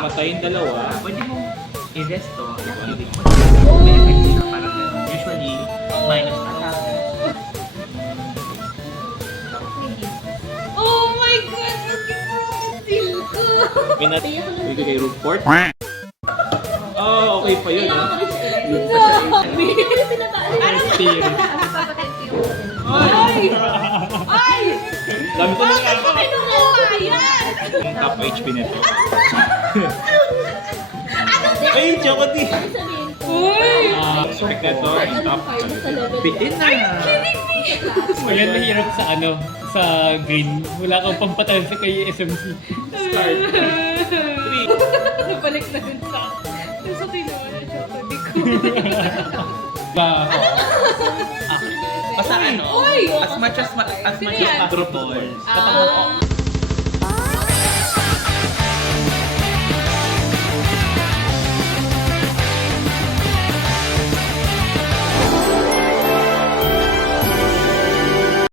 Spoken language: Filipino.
namatay yung dalawa. Pwede mo i-rest to. Healing mo. May effect sila parang ganun. Usually, minus attack. Oh my God! Nag-crocodile ko! Bigay report. Oh, okay pa yun. Kailangan ko rin siya i-rest. Sabi. Ay! Ay! Dami ko Bakit nangyari. mo kinukuha yan? Yung top HP nito. Ay, Chocody! Uy! Expect na to, yung top. Bitin na! Maganda hirap sa ano, sa green. Wala kang pampatalo sa kay SMC. Start. 3. Nabalik na dun sa... Dun sa tinawa na siya. Sabi ko. Ba? Basta ano, Uy! as much as Sino yan? possible. Ah.